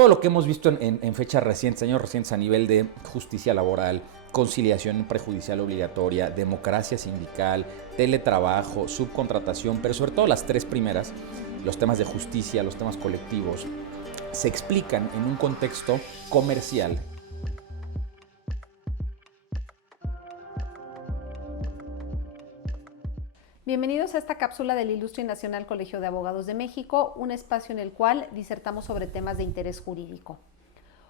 todo lo que hemos visto en fechas recientes, años recientes a nivel de justicia laboral, conciliación prejudicial obligatoria, democracia sindical, teletrabajo, subcontratación, pero sobre todo las tres primeras, los temas de justicia, los temas colectivos, se explican en un contexto comercial. Bienvenidos a esta cápsula del Ilustre y Nacional Colegio de Abogados de México, un espacio en el cual disertamos sobre temas de interés jurídico.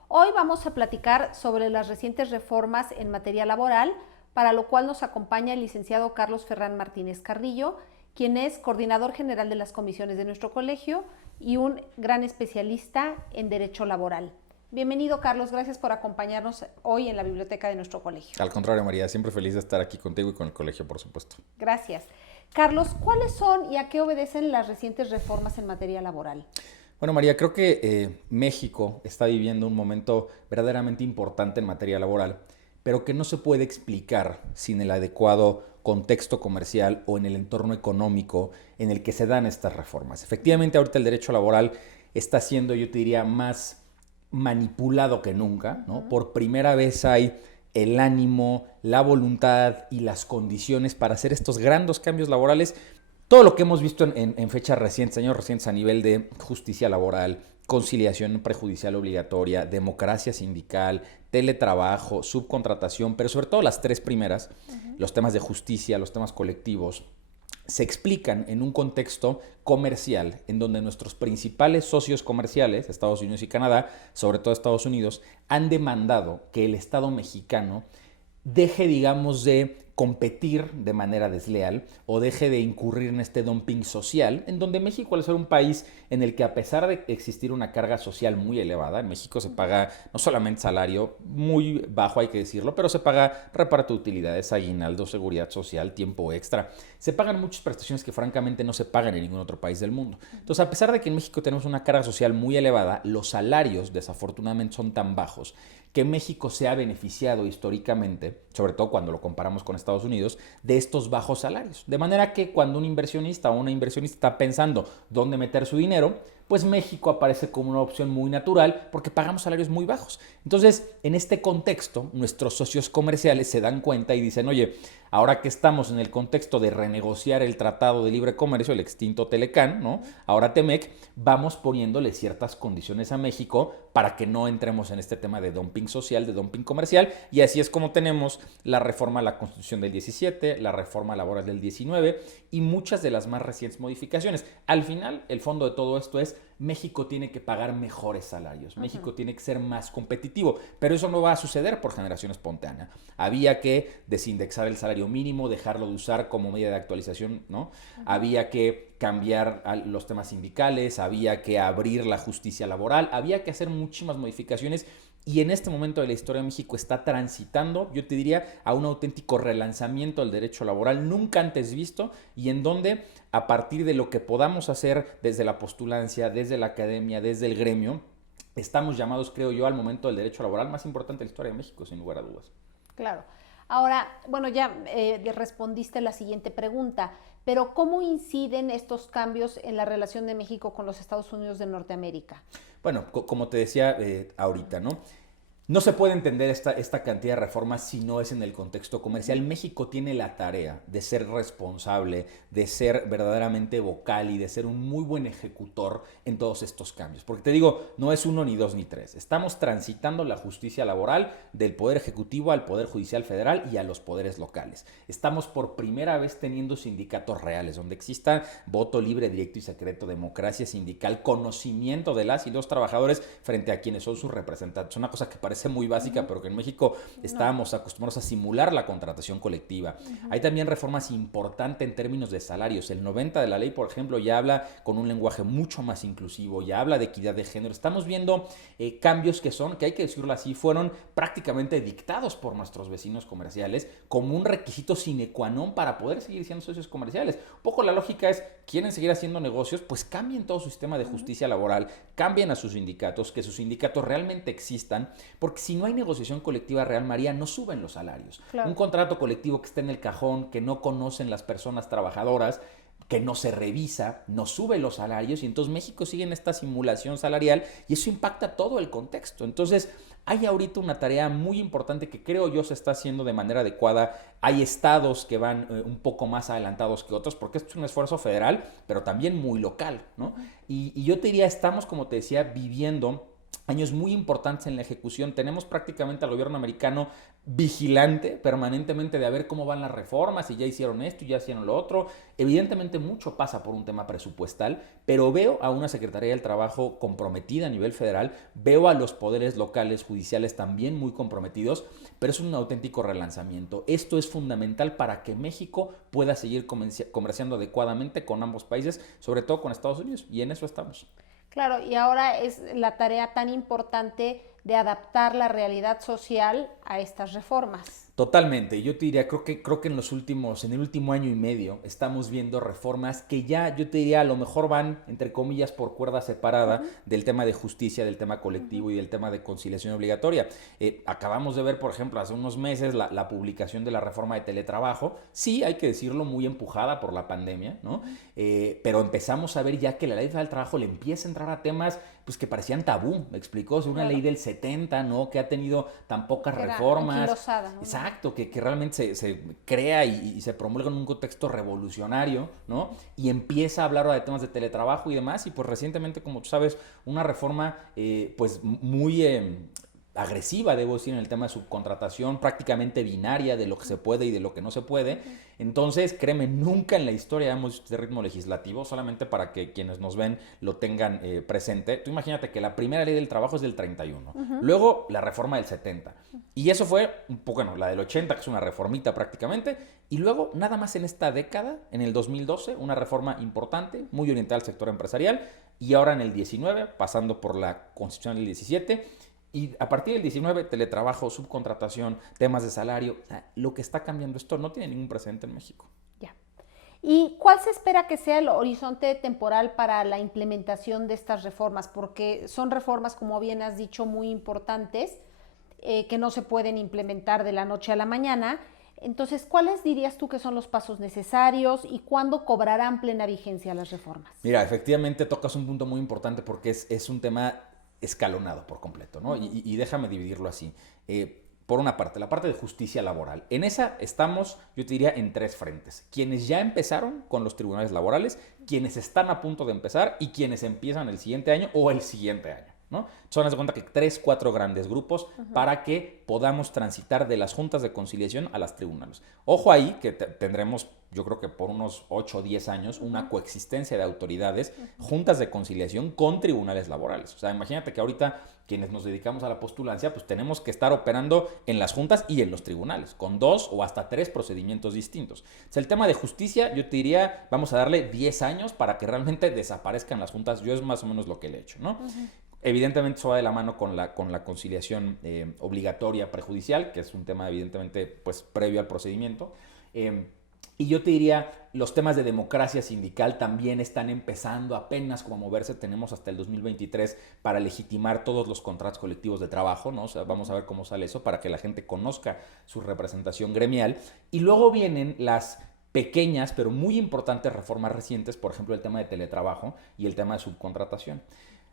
Hoy vamos a platicar sobre las recientes reformas en materia laboral, para lo cual nos acompaña el licenciado Carlos Ferrán Martínez Carrillo, quien es coordinador general de las comisiones de nuestro colegio y un gran especialista en derecho laboral. Bienvenido, Carlos, gracias por acompañarnos hoy en la biblioteca de nuestro colegio. Al contrario, María, siempre feliz de estar aquí contigo y con el colegio, por supuesto. Gracias. Carlos, ¿cuáles son y a qué obedecen las recientes reformas en materia laboral? Bueno, María, creo que México está viviendo un momento verdaderamente importante en materia laboral, pero que no se puede explicar sin el adecuado contexto comercial o en el entorno económico en el que se dan estas reformas. Efectivamente, ahorita el derecho laboral está siendo, yo te diría, más manipulado que nunca, ¿no? Por primera vez hay el ánimo, la voluntad y las condiciones para hacer estos grandes cambios laborales. Todo lo que hemos visto en fechas recientes, años recientes a nivel de justicia laboral, conciliación prejudicial obligatoria, democracia sindical, teletrabajo, subcontratación, pero sobre todo las tres primeras, los temas de justicia, los temas colectivos, se explican en un contexto comercial en donde nuestros principales socios comerciales, Estados Unidos y Canadá, sobre todo Estados Unidos, han demandado que el Estado mexicano deje, digamos, de competir de manera desleal o deje de incurrir en este dumping social, en donde México, al ser un país en el que, a pesar de existir una carga social muy elevada, en México se paga no solamente salario muy bajo, hay que decirlo, pero se paga reparto de utilidades, aguinaldo, seguridad social, tiempo extra. Se pagan muchas prestaciones que francamente no se pagan en ningún otro país del mundo. Entonces, a pesar de que en México tenemos una carga social muy elevada, los salarios desafortunadamente son tan bajos que México se ha beneficiado históricamente, sobre todo cuando lo comparamos con Estados Unidos, de estos bajos salarios. De manera que cuando un inversionista o una inversionista está pensando dónde meter su dinero, pues México aparece como una opción muy natural porque pagamos salarios muy bajos. Entonces, en este contexto, nuestros socios comerciales se dan cuenta y dicen, oye, ahora que estamos en el contexto de renegociar el Tratado de Libre Comercio, el extinto Telecán, ¿no? Ahora Temec, vamos poniéndole ciertas condiciones a México para que no entremos en este tema de dumping social, de dumping comercial, y así es como tenemos la reforma a la Constitución del 17, la reforma laboral del 19 y muchas de las más recientes modificaciones. Al final, el fondo de todo esto es México tiene que pagar mejores salarios, México tiene que ser más competitivo, pero eso no va a suceder por generación espontánea. Había que desindexar el salario mínimo, dejarlo de usar como medida de actualización, ¿no? Había que cambiar los temas sindicales, había que abrir la justicia laboral, había que hacer muchísimas modificaciones. Y en este momento de la historia de México está transitando, yo te diría, a un auténtico relanzamiento del derecho laboral nunca antes visto y en donde, a partir de lo que podamos hacer desde la postulancia, desde la academia, desde el gremio, estamos llamados, creo yo, al momento del derecho laboral más importante de la historia de México, sin lugar a dudas. Claro. Ahora, bueno, ya respondiste la siguiente pregunta, pero ¿cómo inciden estos cambios en la relación de México con los Estados Unidos de Norteamérica? Bueno, como te decía ahorita, ¿no? No se puede entender esta cantidad de reformas si no es en el contexto comercial. México tiene la tarea de ser responsable, de ser verdaderamente vocal y de ser un muy buen ejecutor en todos estos cambios. Porque te digo, no es uno, ni dos, ni tres. Estamos transitando la justicia laboral del Poder Ejecutivo al Poder Judicial Federal y a los poderes locales. Estamos por primera vez teniendo sindicatos reales, donde exista voto libre, directo y secreto, democracia sindical, conocimiento de las y los trabajadores frente a quienes son sus representantes. Una cosa que parece muy básica, pero que en México estábamos acostumbrados a simular la contratación colectiva. Hay también reformas importantes en términos de salarios. El 90 de la ley, por ejemplo, ya habla con un lenguaje mucho más inclusivo, ya habla de equidad de género. Estamos viendo cambios que hay que decirlo así, fueron prácticamente dictados por nuestros vecinos comerciales como un requisito sine qua non para poder seguir siendo socios comerciales. Un poco la lógica es, ¿quieren seguir haciendo negocios? Pues cambien todo su sistema de justicia laboral, cambien a sus sindicatos, que sus sindicatos realmente existan, porque si no hay negociación colectiva real, María, no suben los salarios. Claro. Un contrato colectivo que está en el cajón, que no conocen las personas trabajadoras, que no se revisa, no sube los salarios y entonces México sigue en esta simulación salarial y eso impacta todo el contexto. Entonces hay ahorita una tarea muy importante que creo yo se está haciendo de manera adecuada. Hay estados que van un poco más adelantados que otros porque esto es un esfuerzo federal, pero también muy local, ¿no? Y yo te diría, estamos, como te decía, viviendo años muy importantes en la ejecución. Tenemos prácticamente al gobierno americano vigilante permanentemente de a ver cómo van las reformas, si ya hicieron esto, ya hicieron lo otro. Evidentemente mucho pasa por un tema presupuestal, pero veo a una Secretaría del Trabajo comprometida a nivel federal, veo a los poderes locales, judiciales también muy comprometidos, pero es un auténtico relanzamiento. Esto es fundamental para que México pueda seguir comerciando adecuadamente con ambos países, sobre todo con Estados Unidos, y en eso estamos. Claro, y ahora es la tarea tan importante de adaptar la realidad social a estas reformas. Totalmente, yo te diría, creo que en el último año y medio estamos viendo reformas que ya, yo te diría, a lo mejor van, entre comillas, por cuerda separada del tema de justicia, del tema colectivo y del tema de conciliación obligatoria. Acabamos de ver, por ejemplo, hace unos meses la publicación de la reforma de teletrabajo, sí, hay que decirlo, muy empujada por la pandemia, ¿no? Pero empezamos a ver ya que la ley del trabajo le empieza a entrar a temas pues que parecían tabú, me explicó, o sea, una ley del 70, ¿no? Que ha tenido tan pocas reformas. ¿No? Exacto, que realmente se crea y se promulga en un contexto revolucionario, ¿no? Y empieza a hablar ahora de temas de teletrabajo y demás, y pues recientemente, como tú sabes, una reforma pues muy agresiva, debo decir, en el tema de subcontratación, prácticamente binaria de lo que se puede y de lo que no se puede. Entonces, créeme, nunca en la historia hemos visto este ritmo legislativo, solamente para que quienes nos ven lo tengan presente. Tú imagínate que la primera ley del trabajo es del 31, luego la reforma del 70, y eso fue un poco, bueno, la del 80, que es una reformita prácticamente, y luego nada más en esta década, en el 2012, una reforma importante, muy orientada al sector empresarial, y ahora en el 19, pasando por la Constitución del 17, y a partir del 19, teletrabajo, subcontratación, temas de salario, o sea, lo que está cambiando esto no tiene ningún precedente en México. Ya. ¿Y cuál se espera que sea el horizonte temporal para la implementación de estas reformas? Porque son reformas, como bien has dicho, muy importantes, que no se pueden implementar de la noche a la mañana. Entonces, ¿cuáles dirías tú que son los pasos necesarios y cuándo cobrarán plena vigencia las reformas? Mira, efectivamente tocas un punto muy importante porque es un tema escalonado por completo, ¿no? Y déjame dividirlo así. Por una parte, la parte de justicia laboral. En esa estamos, yo te diría, en tres frentes. Quienes ya empezaron con los tribunales laborales, quienes están a punto de empezar y quienes empiezan el siguiente año o el siguiente año, ¿no? Son, haz de cuenta que 3, 4 grandes grupos para que podamos transitar de las juntas de conciliación a las tribunales. Ojo ahí que tendremos, yo creo que por unos 8 o 10 años, una coexistencia de autoridades, juntas de conciliación con tribunales laborales. O sea, imagínate que ahorita quienes nos dedicamos a la postulancia, pues tenemos que estar operando en las juntas y en los tribunales, con 2 o hasta 3 procedimientos distintos. O sea, el tema de justicia, yo te diría, vamos a darle 10 años para que realmente desaparezcan las juntas. Yo es más o menos lo que le he hecho, ¿no? Evidentemente eso va de la mano con la conciliación obligatoria prejudicial, que es un tema evidentemente pues previo al procedimiento. Y yo te diría, los temas de democracia sindical también están empezando apenas como a moverse. Tenemos hasta el 2023 para legitimar todos los contratos colectivos de trabajo, ¿no? O sea, vamos a ver cómo sale eso para que la gente conozca su representación gremial. Y luego vienen las pequeñas pero muy importantes reformas recientes, por ejemplo el tema de teletrabajo y el tema de subcontratación.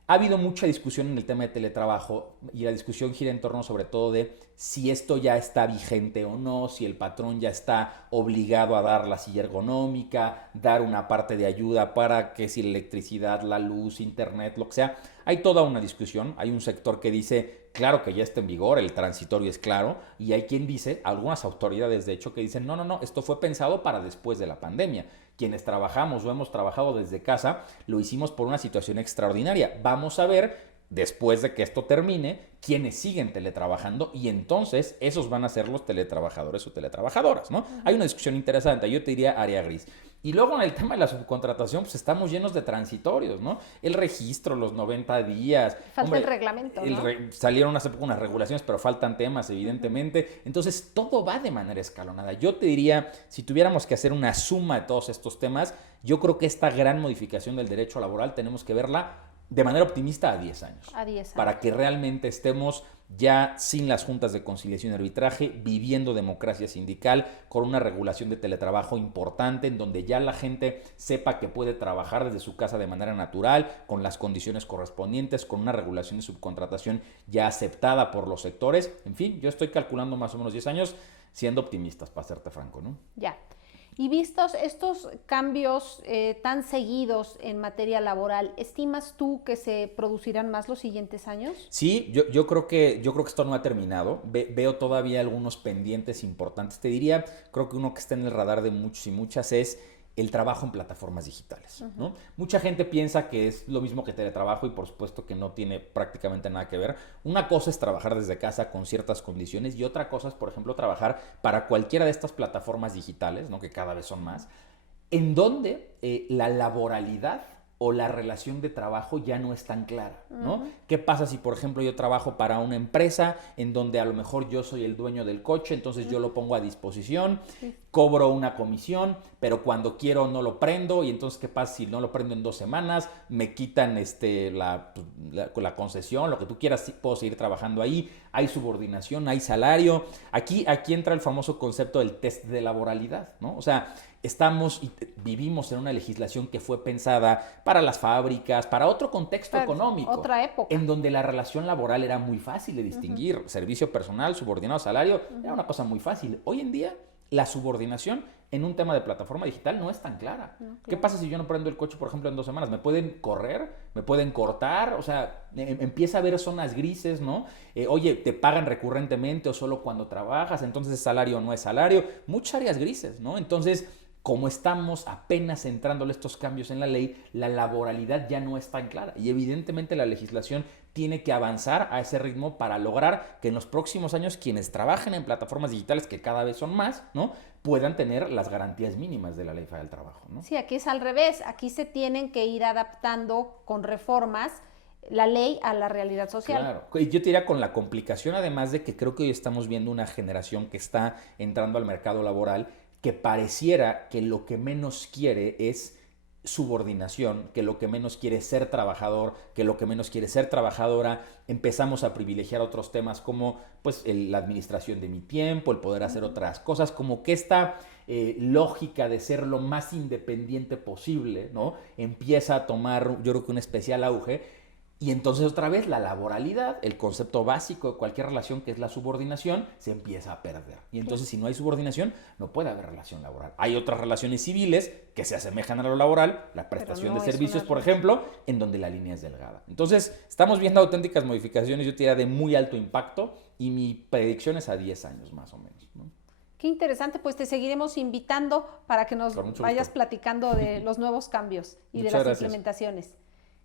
Ha habido mucha discusión en el tema de teletrabajo y la discusión gira en torno sobre todo de si esto ya está vigente o no, si el patrón ya está obligado a dar la silla ergonómica, dar una parte de ayuda para que si la electricidad, la luz, internet, lo que sea. Hay toda una discusión, hay un sector que dice, claro que ya está en vigor, el transitorio es claro, y hay quien dice, algunas autoridades de hecho que dicen, no, esto fue pensado para después de la pandemia. Quienes trabajamos o hemos trabajado desde casa, lo hicimos por una situación extraordinaria. Vamos a ver, después de que esto termine, quienes siguen teletrabajando y entonces esos van a ser los teletrabajadores o teletrabajadoras, ¿no? Hay una discusión interesante, yo te diría área gris. Y luego en el tema de la subcontratación, pues estamos llenos de transitorios, ¿no? El registro, los 90 días. Falta el reglamento, ¿no? Salieron hace poco unas regulaciones, pero faltan temas, evidentemente. Entonces, todo va de manera escalonada. Yo te diría, si tuviéramos que hacer una suma de todos estos temas, yo creo que esta gran modificación del derecho laboral tenemos que verla de manera optimista a 10 años. A 10 años. Para que realmente estemos ya sin las juntas de conciliación y arbitraje, viviendo democracia sindical, con una regulación de teletrabajo importante, en donde ya la gente sepa que puede trabajar desde su casa de manera natural, con las condiciones correspondientes, con una regulación de subcontratación ya aceptada por los sectores. En fin, yo estoy calculando más o menos 10 años, siendo optimistas, para serte franco, ¿no? Ya. Y vistos estos cambios tan seguidos en materia laboral, ¿estimas tú que se producirán más los siguientes años? Sí, yo creo que esto no ha terminado. Veo todavía algunos pendientes importantes. Te diría, creo que uno que está en el radar de muchos y muchas es el trabajo en plataformas digitales, ¿no? Mucha gente piensa que es lo mismo que teletrabajo y por supuesto que no tiene prácticamente nada que ver. Una cosa es trabajar desde casa con ciertas condiciones y otra cosa es, por ejemplo, trabajar para cualquiera de estas plataformas digitales, ¿no? Que cada vez son más, en donde la laboralidad o la relación de trabajo ya no es tan clara, ¿no? ¿Qué pasa si, por ejemplo, yo trabajo para una empresa en donde a lo mejor yo soy el dueño del coche, entonces yo lo pongo a disposición, cobro una comisión, pero cuando quiero no lo prendo, y entonces ¿qué pasa si no lo prendo en 2 semanas? Me quitan la concesión, lo que tú quieras, puedo seguir trabajando ahí, hay subordinación, hay salario. Aquí entra el famoso concepto del test de laboralidad, ¿no? O sea, vivimos en una legislación que fue pensada para las fábricas, para otro contexto económico. Otra época. En donde la relación laboral era muy fácil de distinguir. Servicio personal, subordinado, salario, era una cosa muy fácil. Hoy en día, la subordinación en un tema de plataforma digital no es tan clara. Claro. ¿Qué pasa si yo no prendo el coche, por ejemplo, en 2 semanas? ¿Me pueden correr? ¿Me pueden cortar? O sea, empieza a haber zonas grises, ¿no? Oye, ¿te pagan recurrentemente o solo cuando trabajas? Entonces, ¿es salario o no es salario? Muchas áreas grises, ¿no? Entonces, como estamos apenas entrándole estos cambios en la ley, la laboralidad ya no es tan clara. Y evidentemente la legislación tiene que avanzar a ese ritmo para lograr que en los próximos años quienes trabajen en plataformas digitales, que cada vez son más, ¿no?, puedan tener las garantías mínimas de la Ley Federal del Trabajo, ¿no? Sí, aquí es al revés. Aquí se tienen que ir adaptando con reformas la ley a la realidad social. Claro, y yo te diría con la complicación, además de que creo que hoy estamos viendo una generación que está entrando al mercado laboral que pareciera que lo que menos quiere es subordinación, que lo que menos quiere es ser trabajador, que lo que menos quiere es ser trabajadora. Empezamos a privilegiar otros temas como pues la administración de mi tiempo, el poder hacer otras cosas, como que esta lógica de ser lo más independiente posible, ¿no?, empieza a tomar, yo creo que un especial auge. Y entonces otra vez la laboralidad, el concepto básico de cualquier relación que es la subordinación, se empieza a perder. Y entonces si no hay subordinación, no puede haber relación laboral. Hay otras relaciones civiles que se asemejan a lo laboral, la prestación de servicios, por ejemplo, en donde la línea es delgada. Entonces estamos viendo auténticas modificaciones, yo te diría, de muy alto impacto, y mi predicción es a 10 años más o menos, ¿no? Qué interesante, pues te seguiremos invitando para que nos vayas platicando de los nuevos cambios y de las implementaciones.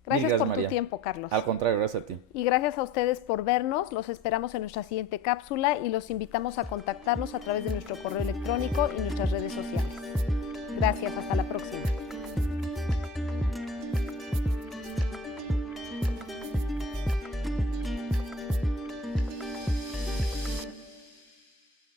Gracias por tu tiempo, Carlos. Al contrario, gracias a ti. Y gracias a ustedes por vernos. Los esperamos en nuestra siguiente cápsula y los invitamos a contactarnos a través de nuestro correo electrónico y nuestras redes sociales. Gracias, hasta la próxima.